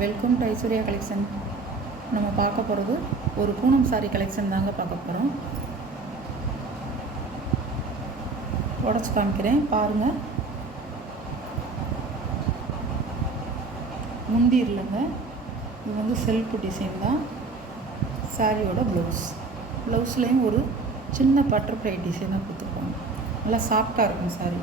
Welcome to Aishwarya collection. நம்ம பார்க்க போகிறது ஒரு பூனம் சாரி கலெக்ஷன் தாங்க பார்க்க போகிறோம். உடச்சி காமிக்கிறேன் பாருங்கள். முந்தி இல்லைங்க, இது வந்து செல்ஃப் டிசைன் தான். சாரியோட ப்ளவுஸ்லேயும் ஒரு சின்ன பட்டர்ஃப்ளை டிசைனாக கொடுத்துருப்பாங்க. நல்லா சாஃப்டாக இருக்கும் சாரி.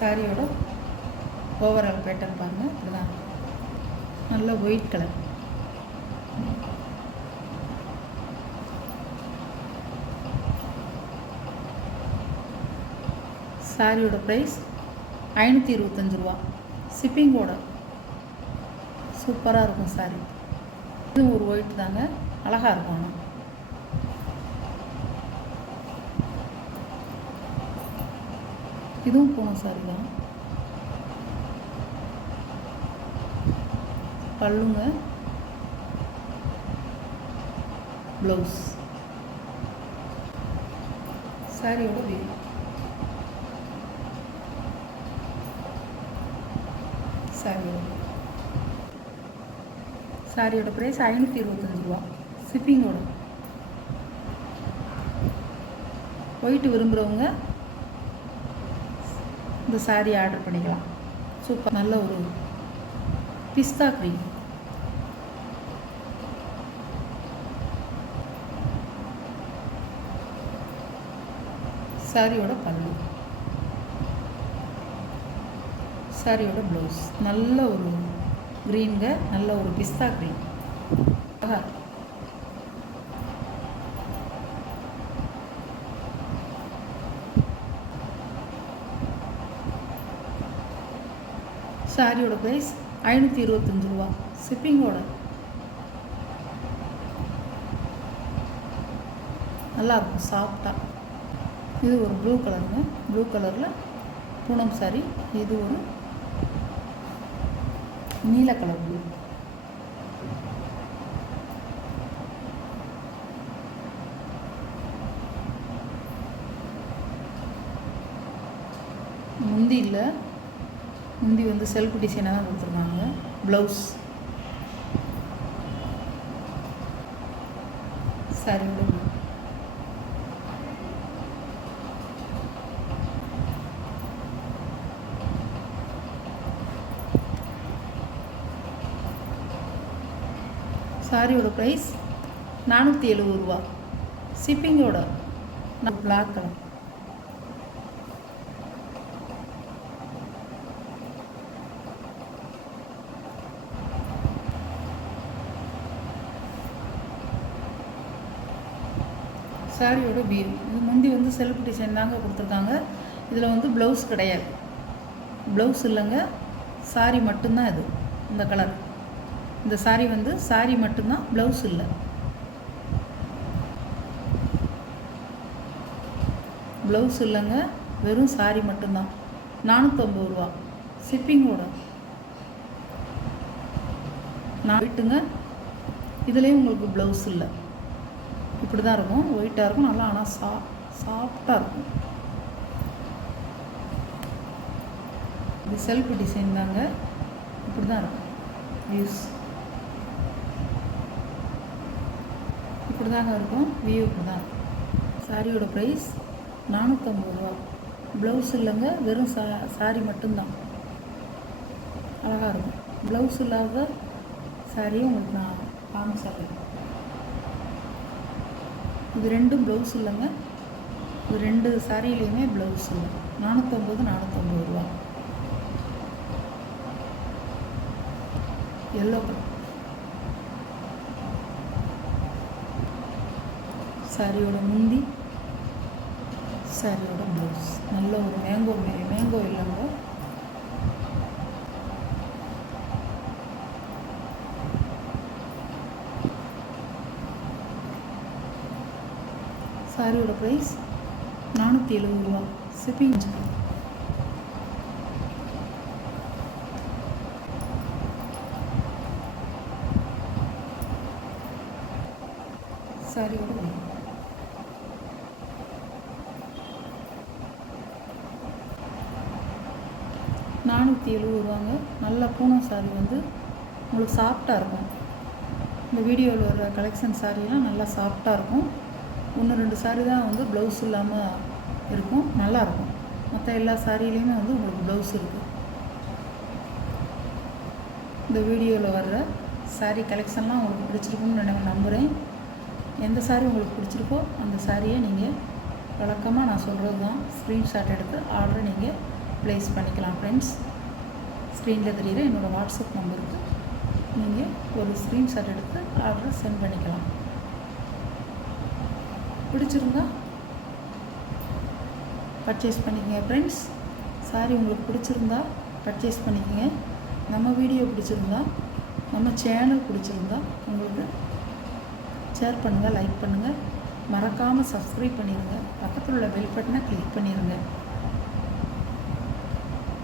சாரியோட ஓவரால் பேட்டர்ன் பாருங்கள். இப்படிதான் நல்ல ஒயிட் கலர். சாரியோட ப்ரைஸ் 525 ரூபா. ஷிப்பிங்கோட. சூப்பராக இருக்கும் சாரி. இது ஒரு ஒயிட் தாங்க, அழகாக இருக்கும். ஆனால் இதுவும் பூனம் சாரி தான். பல்லுங்க, ப்ளவுஸ், சாரியோட வியூ. சாரியோட ப்ரைஸ் 525 ரூபா. ஷிப்பிங்கோட. ஒயிட்டு விரும்புகிறவங்க இந்த சாரி ஆர்டர் பண்ணிக்கலாம். சூப்பர். நல்ல ஒரு பிஸ்தா க்ரீம். சாரியோட பல்லு, சாரியோட ப்ளவுஸ். நல்ல ஒரு க்ரீனுங்க, நல்ல ஒரு பிஸ்தா க்ரீன். சாரியோட ப்ரைஸ் 525 ரூபா. ஷிப்பிங்கோட. நல்லாயிருக்கும், சாஃப்டாக. இது ஒரு ப்ளூ கலருங்க, ப்ளூ கலரில் பூனம் சாரி. இது ஒரு நீல கலர் ப்ளூ. முந்தி இல்லை, முந்தி வந்து செல்ஃப் டிசைனாக தான் கொடுத்துருக்காங்க. ப்ளவுஸ், சாரியோட ப்ளூ. சாரியோட ப்ரைஸ் 470 ரூபா. ஷிப்பிங்கோட. Black colour. சாரியோட வியூ. இது முந்தி வந்து செல்ஃப் டிசைன் தாங்க கொடுத்துருக்காங்க. இதில் வந்து ப்ளவுஸ் கிடையாது. ப்ளவுஸ் இல்லைங்க, சாரி மட்டும்தான். இது இந்த கலர். இந்த சாரி வந்து சாரி மட்டும்தான், ப்ளவுஸ் இல்லை. ப்ளவுஸ் இல்லைங்க, வெறும் சாரி மட்டும்தான். 450 ரூபா. ஷிப்பிங்கோட. நான் விட்டுங்க. இதுலேயும் உங்களுக்கு ப்ளவுஸ் இல்லை. இப்படி தான் இருக்கும், ஒயிட்டாக இருக்கும் நல்லா. ஆனால் சாஃப்டாக இருக்கும். இது செல்ஃப் டிசைன் தாங்க. இப்படி தான் இருக்கும் வியூஸ். இப்படி தாங்க இருக்கும் வியூ. இப்படி தான் இருக்கும். சாரியோட ப்ரைஸ் 450 ரூபா. ப்ளவுஸ் இல்லைங்க, வெறும் சாரி மட்டும்தான். அழகாக இருக்கும். ப்ளவுஸ் இல்லாத சாரியும் உங்களுக்கு நான் காமிச்சிடுறேன். இது ரெண்டும் ப்ளவுஸ் இல்லைங்க. இது ரெண்டு சாரியிலையுமே ப்ளவுஸ் இல்லை. 450 ரூபா. Yellow colour. சாரியோட முந்தி, சாரியோட ப்ளவுஸ். நல்ல ஒரு மேங்கோ இல்லைங்க. சாரியோட ப்ரைஸ் 470 ரூபா. ஷிப்பிங். சாரியோட 470 நல்ல பூனம் சாரி வந்து உங்களுக்கு சாஃப்டாக இருக்கும். இந்த வீடியோவில் வர கலெக்ஷன் சாரீலாம் நல்லா சாஃப்டாக இருக்கும். 1-2 சாரீ தான் வந்து ப்ளவுஸ் இல்லாமல் இருக்கும், நல்லாயிருக்கும். மற்ற எல்லா சாரிலையுமே வந்து உங்களுக்கு ப்ளவுஸ் இருக்குது. இந்த வீடியோவில் வர்ற சாரீ கலெக்ஷன்லாம் உங்களுக்கு பிடிச்சிருக்குன்னு நம்புகிறேன். எந்த சாரீ உங்களுக்கு பிடிச்சிருக்கோ அந்த சாரியை நீங்கள் வழக்கமாக நான் சொல்கிறது தான் ஸ்க்ரீன்ஷாட் எடுத்து ஆர்டரை நீங்கள் ப்ளேஸ் பண்ணிக்கலாம். ஃப்ரெண்ட்ஸ், ஸ்க்ரீனில் தெரிகிற என்னோடய வாட்ஸ்அப் நம்பருக்கு நீங்கள் ஒரு ஸ்க்ரீன்ஷாட் எடுத்து ஆர்டரை சென்ட் பண்ணிக்கலாம். பிடிச்சிருந்தா பர்ச்சேஸ் பண்ணிக்கங்க. ஃப்ரெண்ட்ஸ், சாரி உங்களுக்கு பிடிச்சிருந்தா பர்ச்சேஸ் பண்ணிக்கங்க. நம்ம வீடியோ பிடிச்சிருந்தா, நம்ம சேனல் பிடிச்சிருந்தா உங்களுக்கு ஷேர் பண்ணுங்கள், லைக் பண்ணுங்கள், மறக்காமல் சப்ஸ்கிரைப் பண்ணிடுங்க. பக்கத்தில் உள்ள பெல் பட்டனை கிளிக் பண்ணிடுங்க.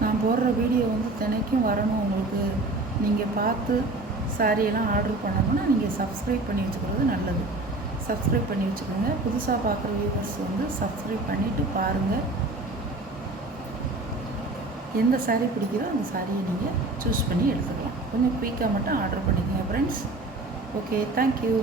நான் போடுற வீடியோ வந்து தினைக்கும் வரணும். உங்களுக்கு நீங்கள் பார்த்து சாரியெல்லாம் ஆர்டர் பண்ணணும்னா நீங்கள் சப்ஸ்கிரைப் பண்ணி வச்சுக்கிறது நல்லது. சப்ஸ்கிரைப் பண்ணி வச்சுக்கோங்க. புதுசாக பார்க்குற வியூவர்ஸ் வந்து சப்ஸ்கிரைப் பண்ணிவிட்டு பாருங்கள். எந்த சாரீ பிடிக்குதோ அந்த சாரியை நீங்கள் சூஸ் பண்ணி எடுத்துக்கலாம். கொஞ்சம் குயிக்காக மட்டும் ஆர்டர் பண்ணிக்கோங்க ஃப்ரெண்ட்ஸ். Okay, thank you.